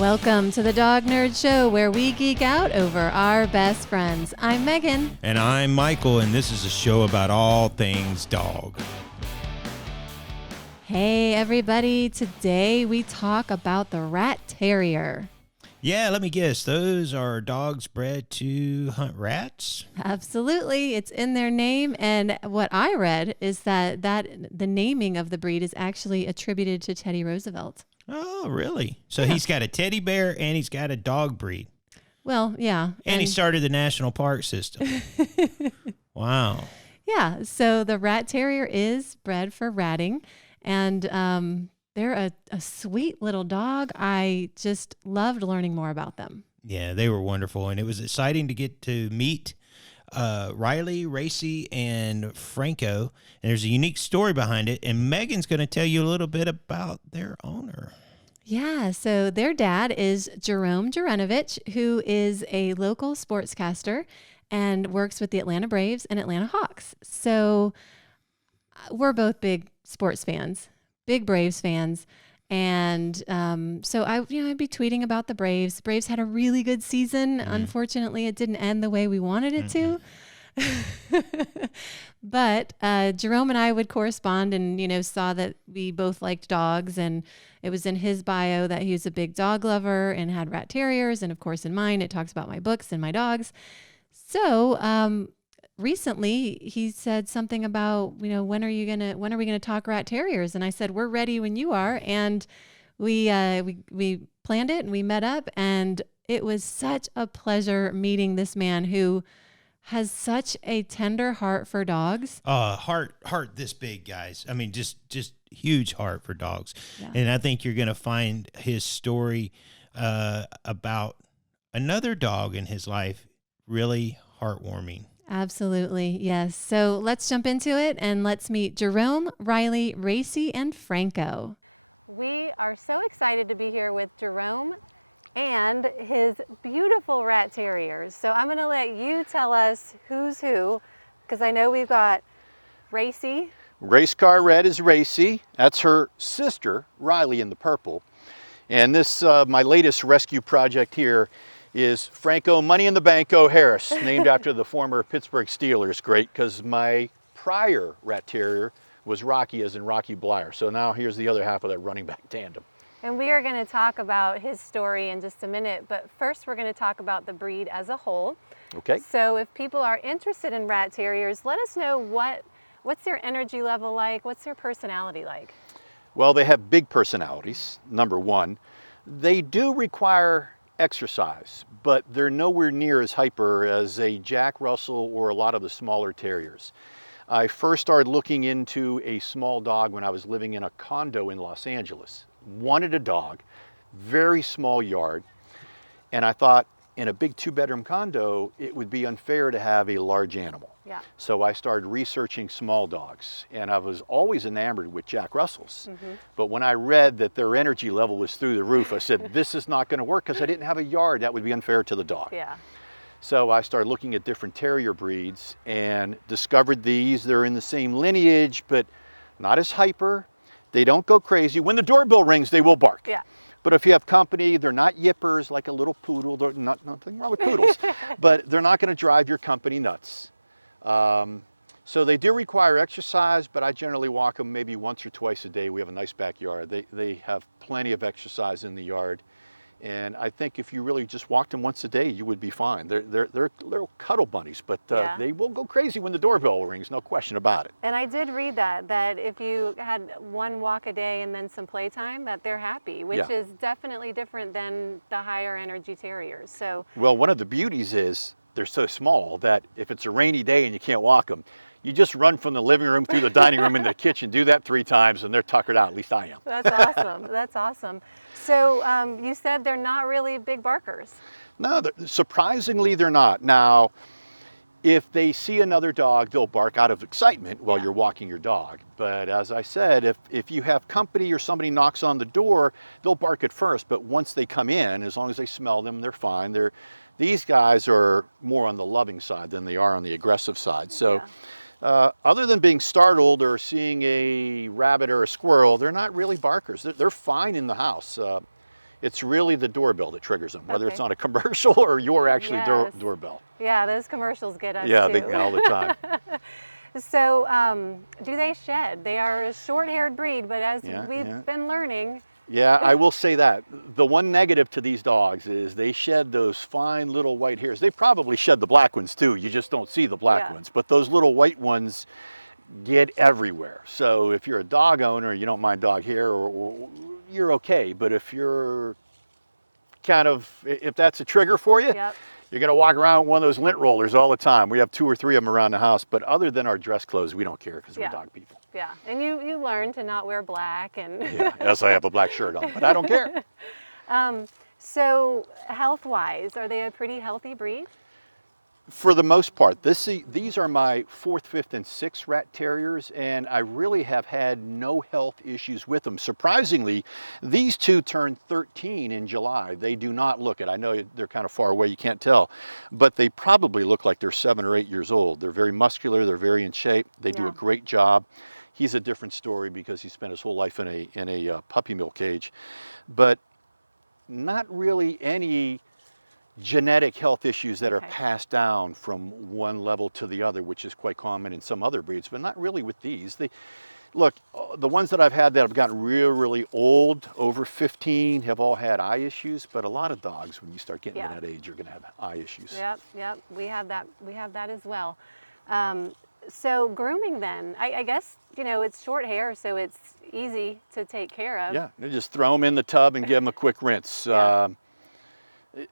Welcome to the Dog Nerd Show, where we geek out over our best friends. I'm Megan. And I'm Michael, and this is a show about all things dog. Hey, everybody. Today we talk about the Rat Terrier. Yeah, let me guess. Those are dogs bred to hunt rats? Absolutely. It's in their name. And what I read is that the naming of the breed is actually attributed to Teddy Roosevelt. Oh, really? So Yeah. He's got a teddy bear and he's got a dog breed. Well, yeah. And he started the national park system. Wow. Yeah. So the Rat Terrier is bred for ratting. And they're a sweet little dog. I just loved learning more about them. Yeah, they were wonderful. And it was exciting to get to meet Riley, Racy, and Franco. And there's a unique story behind it. And Megan's going to tell you a little bit about their owner. Yeah, so their dad is Jerome Jurenovich, who is a local sportscaster and works with the Atlanta Braves and Atlanta Hawks. So we're both big sports fans, big Braves fans. And so I'd be tweeting about the Braves. Braves had a really good season. Unfortunately, it didn't end the way we wanted it to. But Jerome and I would correspond and, saw that we both liked dogs. And it was in his bio that he was a big dog lover and had Rat Terriers. And of course, in mine, it talks about my books and my dogs. So recently he said something about, when are we going to talk Rat Terriers? And I said, we're ready when you are. And we planned it and we met up, and it was such a pleasure meeting this man who has such a tender heart for dogs. Heart this big, guys. I mean, just huge heart for dogs. Yeah. And I think you're going to find his story about another dog in his life really heartwarming. Absolutely. Yes. So let's jump into it and let's meet Jerome, Riley, Racy, and Franco. We are so excited to be here with Jerome and his beautiful Rat Terriers. So I'm going to let you tell us who's who, because I know we've got Racy. Race car red is Racy. That's her sister, Riley, in the purple. And this, my latest rescue project here, is Franco Money in the Banco Harris, named after the former Pittsburgh Steelers. Great, because my prior Rat Terrier was Rocky, as in Rocky Blyer. So now here's the other half of that running back tandem. And we are going to talk about his story in just a minute, but first we're going to talk about the breed as a whole. Okay. So if people are interested in Rat Terriers, let us know what's their energy level like, what's their personality like? Well, they have big personalities, number one. They do require exercise, but they're nowhere near as hyper as a Jack Russell or a lot of the smaller terriers. I first started looking into a small dog when I was living in a condo in Los Angeles. Wanted a dog, very small yard, and I thought in a big 2-bedroom condo it would be unfair to have a large animal. Yeah. So I started researching small dogs, and I was always enamored with Jack Russells. But when I read that their energy level was through the roof, I said, this is not going to work because I didn't have a yard. That would be unfair to the dog. Yeah. So I started looking at different terrier breeds and discovered these. They're in the same lineage, but not as hyper. They don't go crazy. When the doorbell rings, they will bark. Yeah. But if you have company, they're not yippers like a little poodle. There's nothing wrong with poodles, but they're not going to drive your company nuts. So they do require exercise, but I generally walk them maybe once or twice a day. We have a nice backyard. They have plenty of exercise in the yard. And I think if you really just walked them once a day, you would be fine. They're little cuddle bunnies, but Yeah. they will go crazy when the doorbell rings, no question about it. And I did read that if you had one walk a day and then some playtime, that they're happy, which Yeah. is definitely different than the higher energy terriers. So Well, one of the beauties is they're so small that if it's a rainy day and you can't walk them, you just run from the living room through the dining room into the kitchen, do that 3 times, and they're tuckered out. At least I am. that's awesome. That's awesome. So you said they're not really big barkers. No, surprisingly, they're not. Now, if they see another dog, they'll bark out of excitement while you're walking your dog. But as I said, if you have company or somebody knocks on the door, they'll bark at first. But once they come in, as long as they smell them, they're fine. These guys are more on the loving side than they are on the aggressive side. So other than being startled or seeing a rabbit or a squirrel, they're not really barkers. They're fine in the house. It's really the doorbell that triggers them, whether Okay. it's on a commercial or your actually Yes. doorbell. Yeah, those commercials get us Yeah, too. all the time. So, do they shed? They are a short-haired breed, but as Yeah, we've yeah. been learning, Yeah, I will say that. The one negative to these dogs is they shed those fine little white hairs. They probably shed the black ones too. You just don't see the black Yeah. ones. But those little white ones get everywhere. So if you're a dog owner, you don't mind dog hair, or you're okay. But if you're if that's a trigger for you, yep. you're gonna walk around with one of those lint rollers all the time. We have 2 or 3 of them around the house, but other than our dress clothes, we don't care because Yeah. we're dog people. Yeah, and you learn to not wear black and Yeah, yes, I have a black shirt on, but I don't care. So health-wise, are they a pretty healthy breed? For the most part, these are my 4th, 5th, and 6th Rat Terriers, and I really have had no health issues with them. Surprisingly, these 2 turned 13 in July. They do not look it. I know they're kind of far away, you can't tell, but they probably look like they're 7 or 8 years old. They're very muscular, they're very in shape, they do Yeah. a great job. He's a different story because he spent his whole life in a puppy mill cage, but not really any genetic health issues that are Okay. passed down from one level to the other, which is quite common in some other breeds, but not really with these. Look, the ones that I've had that have gotten really old, over 15, have all had eye issues, but a lot of dogs, when you start getting Yeah. to that age, you're gonna have eye issues. Yep. We have that as well. So grooming then, I guess, it's short hair, so it's easy to take care of. Yeah, you just throw them in the tub and give them a quick rinse. Yeah.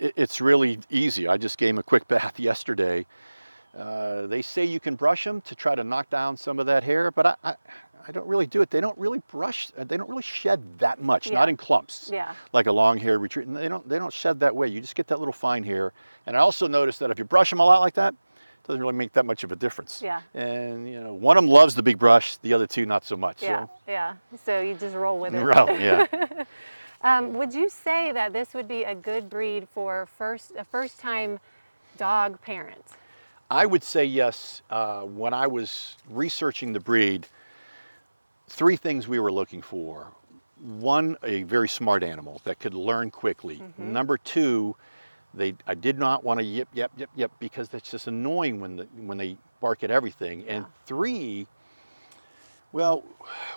It's really easy. I just gave him a quick bath yesterday. They say you can brush them to try to knock down some of that hair, but I don't really do it. They don't really brush. They don't really shed that much. Yeah. Not in clumps. Yeah. Like a long-haired retriever. They don't shed that way. You just get that little fine hair. And I also noticed that if you brush them a lot like that, it doesn't really make that much of a difference. Yeah. And one of them loves the big brush. The other 2 not so much. Yeah. Yeah. So you just roll with it. Right. Yeah. Would you say that this would be a good breed for a first-time dog parent? I would say yes. When I was researching the breed, 3 things we were looking for. 1, a very smart animal that could learn quickly. Mm-hmm. Number 2, I did not want to yip because that's just annoying when they bark at everything. Yeah. And 3, well,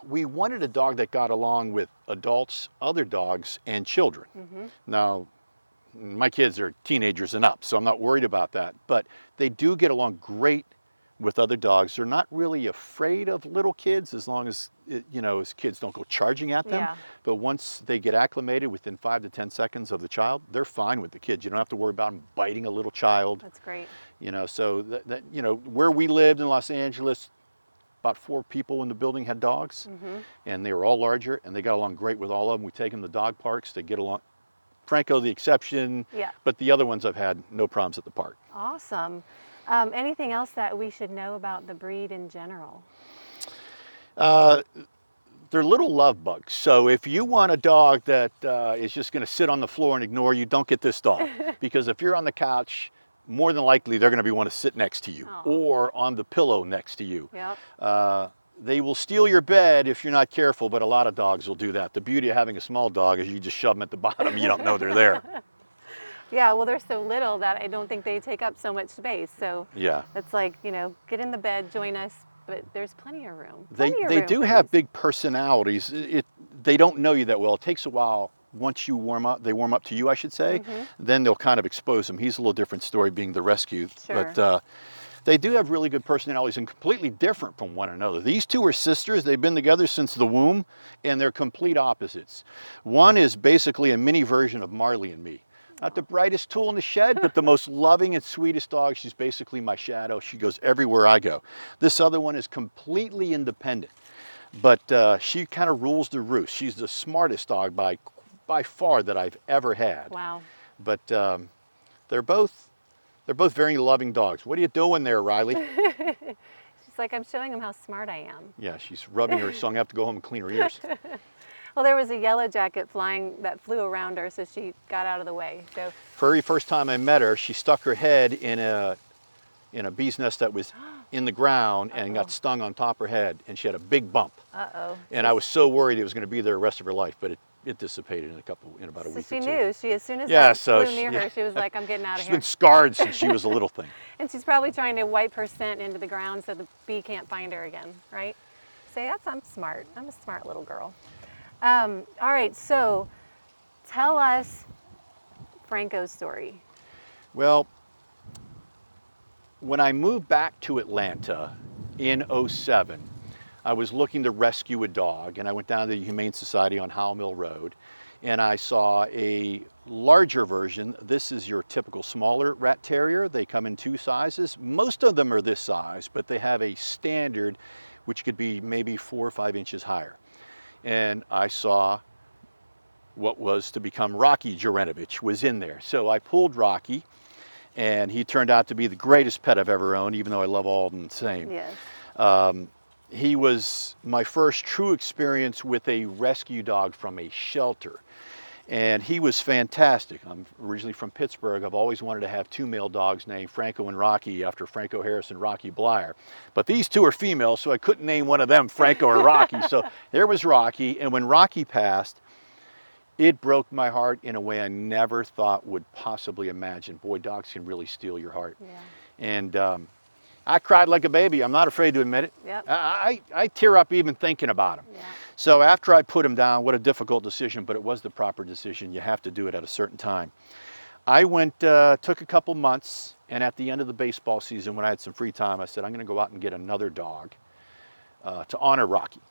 we wanted a dog that got along with adults, other dogs, and children. Mm-hmm. Now, my kids are teenagers and up, so I'm not worried about that. But they do get along great with other dogs. They're not really afraid of little kids as long as, as kids don't go charging at them. Yeah. But once they get acclimated within 5 to 10 seconds of the child, they're fine with the kids. You don't have to worry about them biting a little child. That's great. So where we lived in Los Angeles, about 4 people in the building had dogs, Mm-hmm. and they were all larger, and they got along great with all of them. We take them to dog parks, they get along. Franco the exception, Yeah. but the other ones I've had no problems at the park. Awesome. Anything else that we should know about the breed in general? They're little love bugs. So if you want a dog that is just going to sit on the floor and ignore you, don't get this dog. Because if you're on the couch, more than likely they're going to want to sit next to you or on the pillow next to you. Yep. They will steal your bed if you're not careful, but a lot of dogs will do that. The beauty of having a small dog is you just shove them at the bottom. You don't know they're there. Yeah, well, they're so little that I don't think they take up so much space. So Yeah. it's like, get in the bed, join us, but there's plenty of room. They Plenty of room do for have these. big personalities. They don't know you that well. It takes a while. Once you warm up, they warm up to you, I should say, then they'll kind of expose them. He's a little different story being the rescue. Sure. But they do have really good personalities and completely different from one another. These 2 are sisters. They've been together since the womb, and they're complete opposites. One is basically a mini version of Marley and me. Not the brightest tool in the shed, but the most loving and sweetest dog. She's basically my shadow. She goes everywhere I go. This other one is completely independent, but she kind of rules the roost. She's the smartest dog by far that I've ever had. Wow. But they're both very loving dogs. What are you doing there, Riley? She's like, I'm showing them how smart I am. Yeah, she's rubbing her, so I'm gonna have to go home and clean her ears. Well, there was a yellow jacket that flew around her, so she got out of the way. So Very first time I met her, she stuck her head in a bee's nest that was in the ground and got stung on top of her head, and she had a big bump. Uh-oh. And I was so worried it was going to be there the rest of her life, but it dissipated in about a week or two. She knew. She, as soon as Yeah, that so flew near her, she was like, I'm getting out of She's here. been scarred since she was a little thing. And she's probably trying to wipe her scent into the ground so the bee can't find her again, right? Say, I'm smart. I'm a smart little girl. All right, so tell us Franco's story. Well, when I moved back to Atlanta in '07, I was looking to rescue a dog, and I went down to the Humane Society on Howell Mill Road, and I saw a larger version. This is your typical smaller Rat Terrier. They come in 2 sizes. Most of them are this size, but they have a standard which could be maybe 4 or 5 inches higher. And I saw what was to become Rocky Jurenovich was in there. So I pulled Rocky, and he turned out to be the greatest pet I've ever owned, even though I love all of them the same. Yes. He was my first true experience with a rescue dog from a shelter. And he was fantastic. I'm originally from Pittsburgh. I've always wanted to have 2 male dogs named Franco and Rocky after Franco Harris and Rocky Blyer. But these 2 are female, so I couldn't name one of them Franco or Rocky. So there was Rocky. And when Rocky passed, it broke my heart in a way I never thought would possibly imagine. Boy, dogs can really steal your heart. Yeah. And I cried like a baby. I'm not afraid to admit it. Yep. I tear up even thinking about him. Yeah. So after I put him down, what a difficult decision, but it was the proper decision. You have to do it at a certain time. I went, took a couple months, and at the end of the baseball season, when I had some free time, I said, I'm going to go out and get another dog to honor Rocky.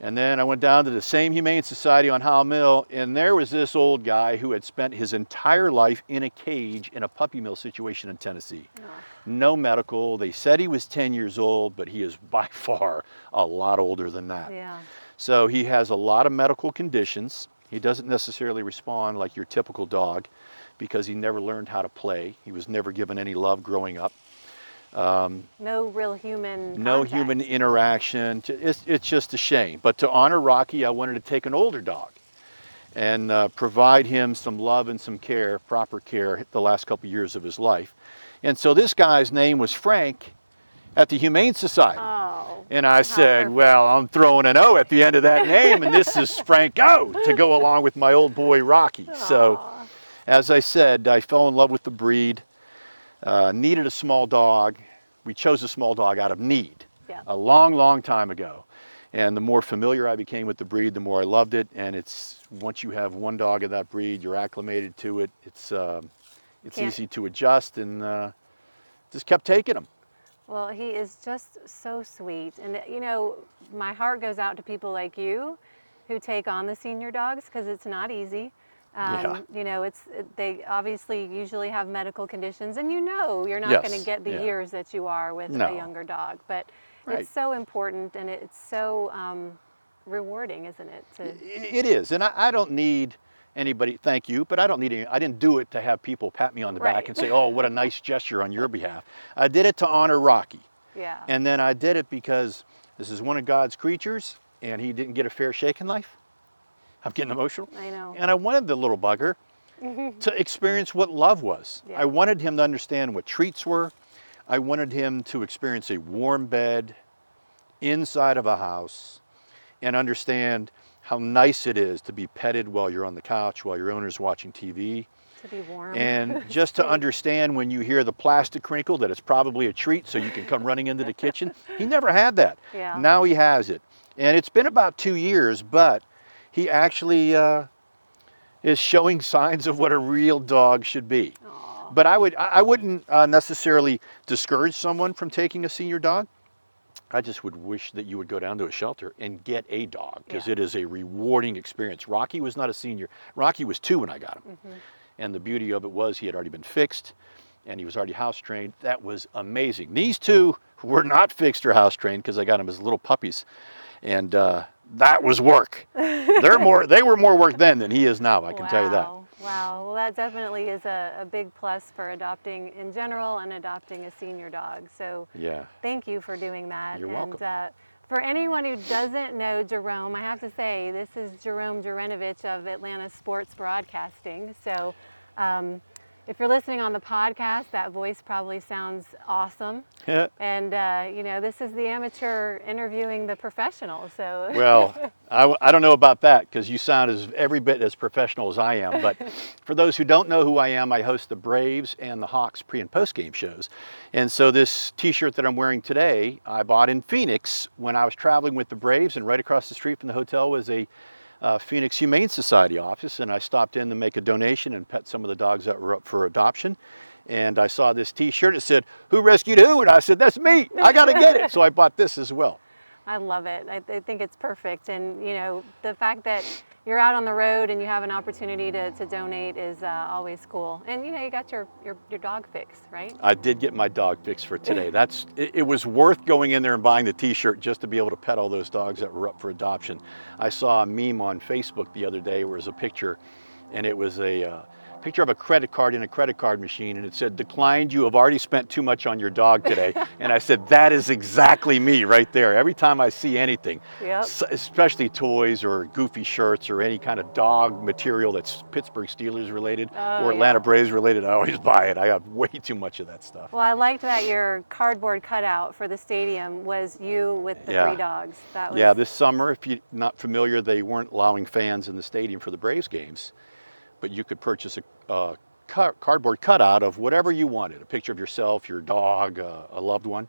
And then I went down to the same Humane Society on Howell Mill, and there was this old guy who had spent his entire life in a cage in a puppy mill situation in Tennessee. Oh. No medical. They said he was 10 years old, but he is by far a lot older than that. Yeah. So he has a lot of medical conditions. He doesn't necessarily respond like your typical dog because he never learned how to play. He was never given any love growing up. No real human No contact. human interaction. It's just a shame. But to honor Rocky, I wanted to take an older dog and provide him some love and some care, proper care, the last couple years of his life. And so this guy's name was Frank at the Humane Society. Oh, and I said, perfect. well, I'm throwing an O at the end of that name, and this is Franco to go along with my old boy Rocky. So, as I said, I fell in love with the breed, needed a small dog. We chose a small dog out of need a long, long time ago. And the more familiar I became with the breed, the more I loved it. And it's once you have one dog of that breed, you're acclimated to it. It's easy to adjust, and just kept taking him. Well, he is just so sweet. And, you know, my heart goes out to people like you who take on the senior dogs because it's not easy. You know, they obviously usually have medical conditions, and you know you're not going to get the years that you are with a younger dog. But it's so important, and it's so rewarding, isn't it? It is. And I don't need anybody, thank you, but I don't need any, I didn't do it to have people pat me on the back and say, oh, what a nice gesture on your behalf. I did it to honor Rocky. Yeah. And then I did it because this is one of God's creatures, and he didn't get a fair shake in life. I'm getting emotional. I know. And I wanted the little bugger to experience what love was. Yeah. I wanted him to understand what treats were. I wanted him to experience a warm bed inside of a house and understand how nice it is to be petted while you're on the couch, while your owner's watching TV. To be warm. And just to understand when you hear the plastic crinkle that it's probably a treat so you can come running into the kitchen. He never had that. Yeah. Now he has it. And it's been about 2 years, but he actually is showing signs of what a real dog should be. Aww. But I wouldn't necessarily discourage someone from taking a senior dog. I just would wish that you would go down to a shelter and get a dog, because it is a rewarding experience. Rocky was not a senior. Rocky was 2 when I got him. And the beauty of it was he had already been fixed and he was already house trained. That was amazing. These 2 were not fixed or house trained because I got them as little puppies. And that was work. They were more work then than he is now, I can tell you that. Wow, well that definitely is a big plus for adopting in general and adopting a senior dog. So thank you for doing that. You're welcome. For anyone who doesn't know Jerome, I have to say this is Jerome Jurenovich of Atlanta Sports Broadcasting. So if you're listening on the podcast, that voice probably sounds awesome. And, you know, this is the amateur interviewing the professional. So Well, I don't know about that, because you sound as every bit as professional as I am. But for those who don't know who I am, I host the Braves and the Hawks pre and post game shows. And so this T-shirt that I'm wearing today, I bought in Phoenix when I was traveling with the Braves, and right across the street from the hotel was a Phoenix Humane Society office, and I stopped in to make a donation and pet some of the dogs that were up for adoption. And I saw this T-shirt. It said, "Who rescued who?" And I said, "That's me. I got to get it." So I bought this as well. I love it. I think it's perfect. And, you know, the fact that you're out on the road and you have an opportunity to donate is always cool. And, you know, you got your dog fix, right? I did get my dog fix for today. It was worth going in there and buying the T-shirt just to be able to pet all those dogs that were up for adoption. I saw a meme on Facebook the other day where it was a picture, and it was a picture of a credit card in a credit card machine, and it said, "Declined, you have already spent too much on your dog today." And I said, that is exactly me right there. Every time I see anything, especially toys or goofy shirts or any kind of dog material that's Pittsburgh Steelers related or Atlanta Braves related, I always buy it. I have way too much of that stuff. Well, I liked that your cardboard cutout for the stadium was you with the 3 dogs. That was... Yeah, this summer, if you're not familiar, they weren't allowing fans in the stadium for the Braves games, but you could purchase a cardboard cutout of whatever you wanted, a picture of yourself, your dog, a loved one.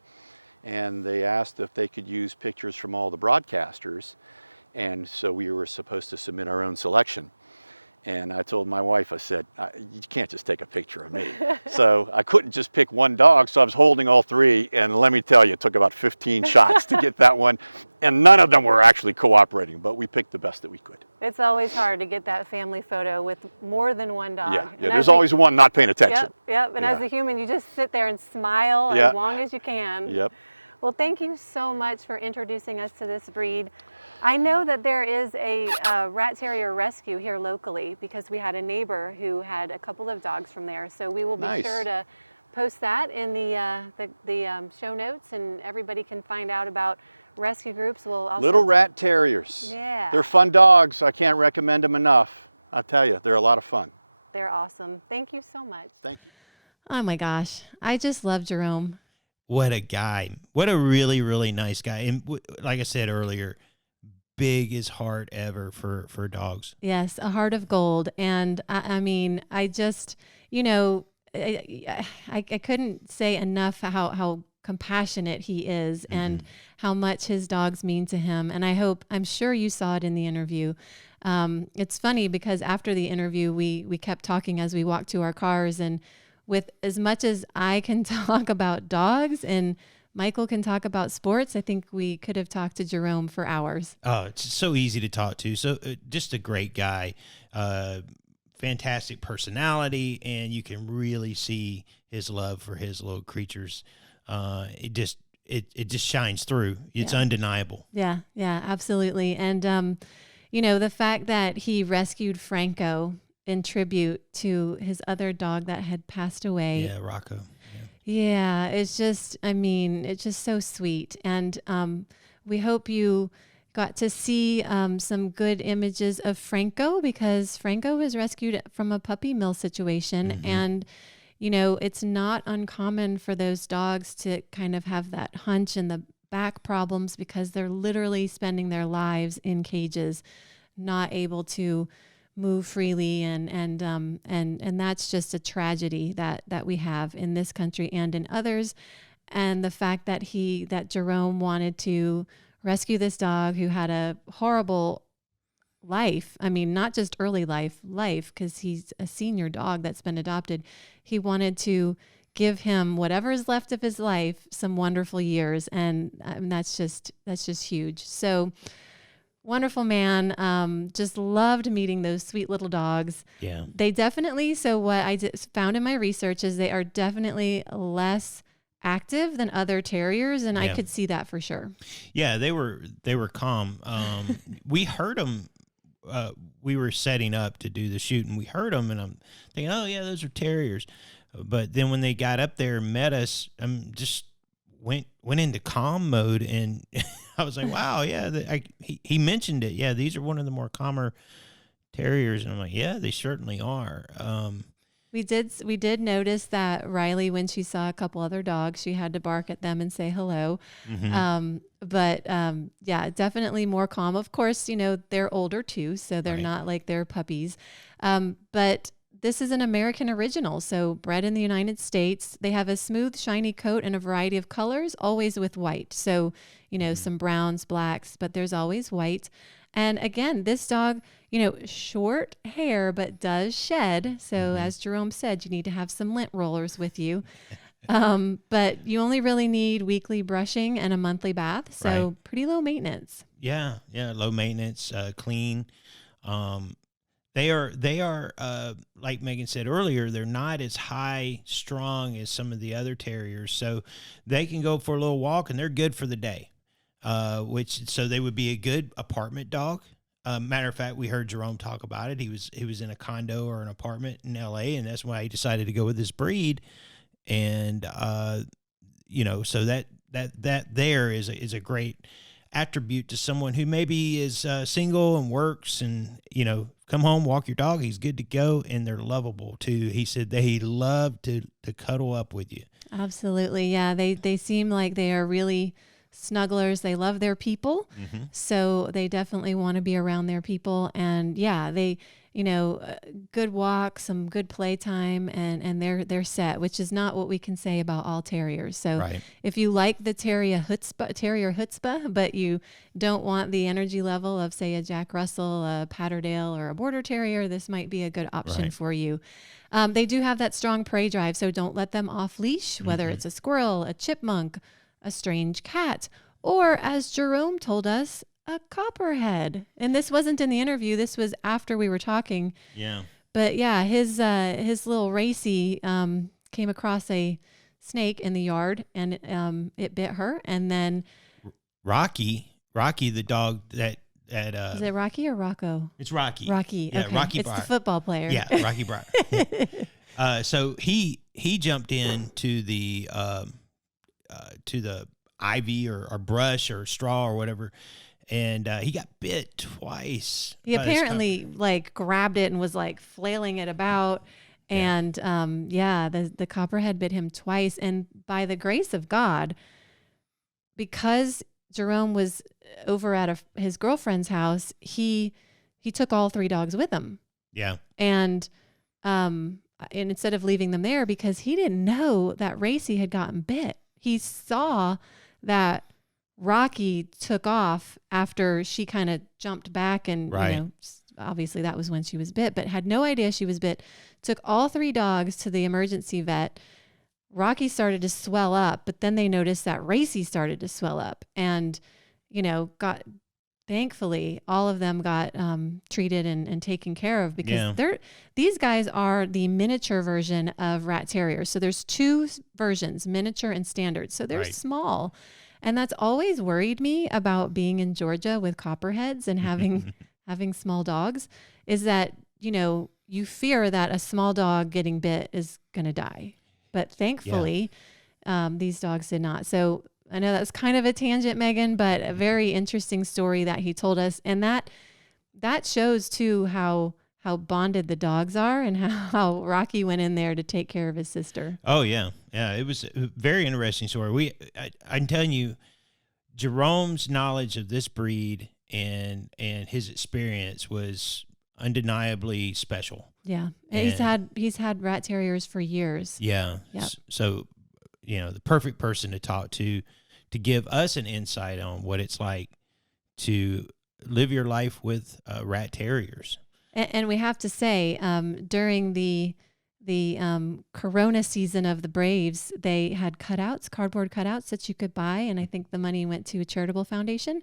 And they asked if they could use pictures from all the broadcasters. And so we were supposed to submit our own selection. And I told my wife, I said, "You can't just take a picture of me." So I couldn't just pick one dog, so I was holding all 3. And let me tell you, it took about 15 shots to get that one. And none of them were actually cooperating, but we picked the best that we could. It's always hard to get that family photo with more than one dog. Yeah, there's always one not paying attention. Yep. And as a human, you just sit there and smile as long as you can. Yep. Well, thank you so much for introducing us to this breed. I know that there is a Rat Terrier rescue here locally because we had a neighbor who had a couple of dogs from there. So we will be sure to post that in the show notes, and everybody can find out about rescue groups. We'll also... Little Rat Terriers. Yeah. They're fun dogs. I can't recommend them enough. I'll tell you, they're a lot of fun. They're awesome. Thank you so much. Thank you. Oh my gosh. I just love Jerome. What a guy. What a really, really nice guy. And like I said earlier, biggest heart ever for dogs. Yes, a heart of gold. And I mean, I just, you know, I couldn't say enough how compassionate he is and how much his dogs mean to him. And I'm sure you saw it in the interview. It's funny because after the interview, we kept talking as we walked to our cars, and with as much as I can talk about dogs and Michael can talk about sports, I think we could have talked to Jerome for hours. Oh, it's so easy to talk to. So just a great guy, fantastic personality, and you can really see his love for his little creatures. It just shines through. It's undeniable. Yeah, absolutely. And, you know, the fact that he rescued Franco in tribute to his other dog that had passed away. Yeah, Rocco. Yeah, it's just, I mean, it's just so sweet. And we hope you got to see some good images of Franco, because Franco was rescued from a puppy mill situation. And, you know, it's not uncommon for those dogs to kind of have that hunch and the back problems because they're literally spending their lives in cages, not able to move freely, and that's just a tragedy that we have in this country and in others. And the fact that Jerome wanted to rescue this dog who had a horrible life. I mean, not just early life, because he's a senior dog that's been adopted. He wanted to give him whatever is left of his life, some wonderful years, and that's just huge. So. Wonderful man. Just loved meeting those sweet little dogs. Yeah. They definitely, so what I found in my research is they are definitely less active than other terriers, and I could see that for sure. Yeah, they were calm. We heard them. We were setting up to do the shoot, and we heard them, and I'm thinking, oh yeah, those are terriers. But then when they got up there and met us, just went into calm mode, and I was like, wow, yeah. He mentioned it. Yeah, these are one of the more calmer terriers, and I'm like, yeah, they certainly are. We did notice that Riley, when she saw a couple other dogs, she had to bark at them and say hello. Yeah, definitely more calm. Of course, they're older too, so they're not like they're puppies. But this is an American original, so bred in the United States. They have a smooth, shiny coat in a variety of colors, always with white. So, some browns, blacks, but there's always white. And again, this dog, short hair, but does shed. So as Jerome said, you need to have some lint rollers with you. But you only really need weekly brushing and a monthly bath. So pretty low maintenance. Yeah. Low maintenance, clean. They are like Megan said earlier, they're not as high strung as some of the other terriers. So they can go for a little walk and they're good for the day. So they would be a good apartment dog. Matter of fact, we heard Jerome talk about it. He was in a condo or an apartment in LA, and that's why he decided to go with this breed. And so that there is a great attribute to someone who maybe is single and works, and come home, walk your dog, he's good to go, and they're lovable too. He said they love to cuddle up with you. Absolutely, yeah. They seem like they are really snugglers. They love their people. So they definitely want to be around their people. And yeah, they, good walk, some good playtime, and they're set, which is not what we can say about all terriers. So if you like the terrier chutzpah, but you don't want the energy level of, say, a Jack Russell, a Patterdale, or a Border Terrier, this might be a good option for you. They do have that strong prey drive, so don't let them off leash, whether it's a squirrel, a chipmunk, a strange cat, or, as Jerome told us, a copperhead. And this wasn't in the interview. This was after we were talking. Yeah. But yeah, his little Racy came across a snake in the yard, and it bit her. And then Rocky, the dog that is it Rocky or Rocco? It's Rocky. Rocky. Yeah, okay. Rocky. It's the football player. Yeah, Rocky Bryant. So he jumped into the ivy or brush or straw or whatever, and he got bit twice. He apparently grabbed it and was flailing it about, and the copperhead bit him twice. And by the grace of God, because Jerome was over at his girlfriend's house, he took all 3 dogs with him. Yeah, and instead of leaving them there, because he didn't know that Racy had gotten bit. He saw that Rocky took off after she kind of jumped back, and obviously that was when she was bit, but had no idea she was bit. Took all 3 dogs to the emergency vet. Rocky started to swell up, but then they noticed that Racy started to swell up, and thankfully all of them got treated and taken care of, because these guys are the miniature version of Rat Terriers. So there's 2 versions, miniature and standard. So they're small. And that's always worried me about being in Georgia with copperheads and having small dogs, is that, you fear that a small dog getting bit is going to die. But thankfully, these dogs did not. So I know that's kind of a tangent, Megan, but a very interesting story that he told us. And that shows too how bonded the dogs are, and how Rocky went in there to take care of his sister. Oh yeah. Yeah. It was a very interesting story. I'm telling you, Jerome's knowledge of this breed and his experience was undeniably special. Yeah. And he's had Rat Terriers for years. Yeah. Yep. So, the perfect person to talk to give us an insight on what it's like to live your life with Rat Terriers. And we have to say, during the Corona season of the Braves, they had cardboard cutouts that you could buy, and I think the money went to a charitable foundation.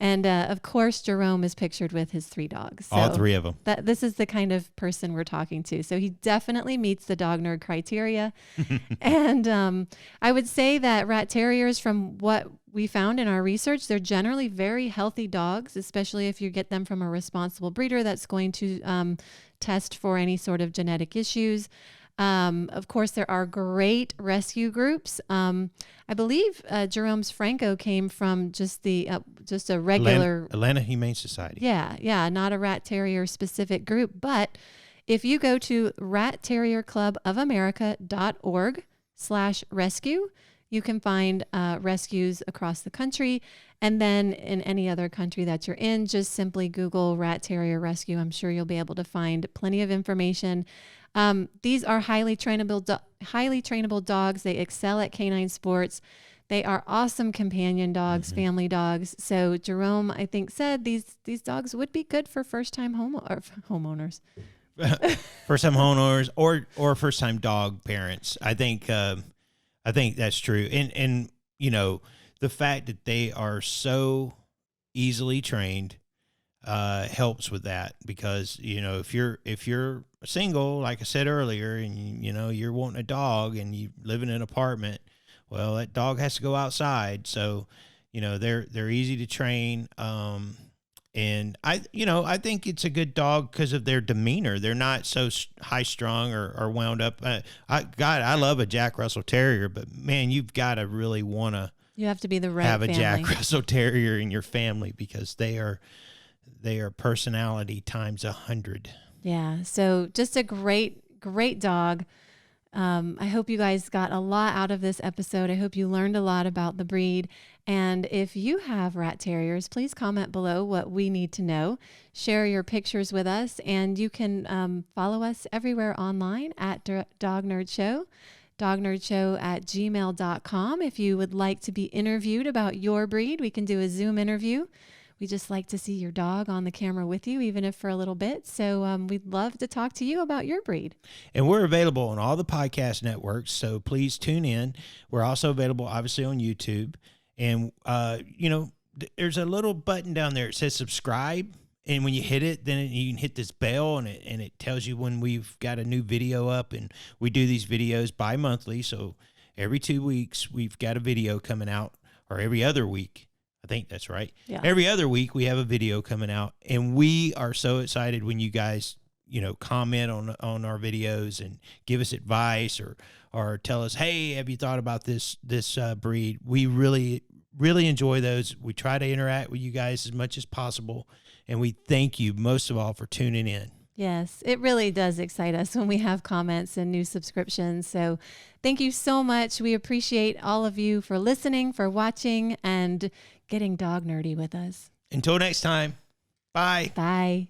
And of course, Jerome is pictured with his 3 dogs. So all 3 of them. This is the kind of person we're talking to. So he definitely meets the dog nerd criteria. And I would say that Rat Terriers, from what we found in our research, they're generally very healthy dogs, especially if you get them from a responsible breeder that's going to test for any sort of genetic issues. Of course, there are great rescue groups. I believe Jerome's Franco came from just a regular Atlanta Humane Society. Yeah, not a Rat Terrier specific group, but If you go to ratterrierclubofamerica.org/rescue, you can find rescues across the country. And then in any other country that you're in, just simply Google Rat Terrier Rescue. I'm sure you'll be able to find plenty of information. These are highly trainable dogs. They excel at canine sports. They are awesome companion dogs, family dogs. So Jerome, I think, said these dogs would be good for first-time homeowners. First-time homeowners or first-time dog parents. I think that's true. And you know, the fact that they are so easily trained helps with that, because you know, if you're single, like I said earlier, and you know you're wanting a dog and you live in an apartment, well, that dog has to go outside. So you know, they're easy to train. And I think it's a good dog because of their demeanor. They're not so high strung or wound up. I love a Jack Russell Terrier, but man, you've got to really want to. You have to be the right have family. A Jack Russell Terrier in your family, because they are personality times 100. Yeah. So just a great dog. I hope you guys got a lot out of this episode. I hope you learned a lot about the breed. And if you have Rat Terriers, please comment below what we need to know. Share your pictures with us, and you can follow us everywhere online at Dog Nerd Show, dognerdshow@gmail.com. If you would like to be interviewed about your breed, we can do a Zoom interview. We just like to see your dog on the camera with you, even if for a little bit. So we'd love to talk to you about your breed. And we're available on all the podcast networks, so please tune in. We're also available, obviously, on YouTube. And, there's a little button down there. It says subscribe. And when you hit it, then you can hit this bell, and it tells you when we've got a new video up. And we do these videos bi-monthly. So every 2 weeks, we've got a video coming out, or every other week. I think that's right. Yeah. Every other week we have a video coming out, and we are so excited when you guys, comment on our videos and give us advice or tell us, hey, have you thought about this breed? We really, really enjoy those. We try to interact with you guys as much as possible, and we thank you most of all for tuning in. Yes, it really does excite us when we have comments and new subscriptions. So thank you so much. We appreciate all of you for listening, for watching, and getting dog nerdy with us. Until next time, bye. Bye.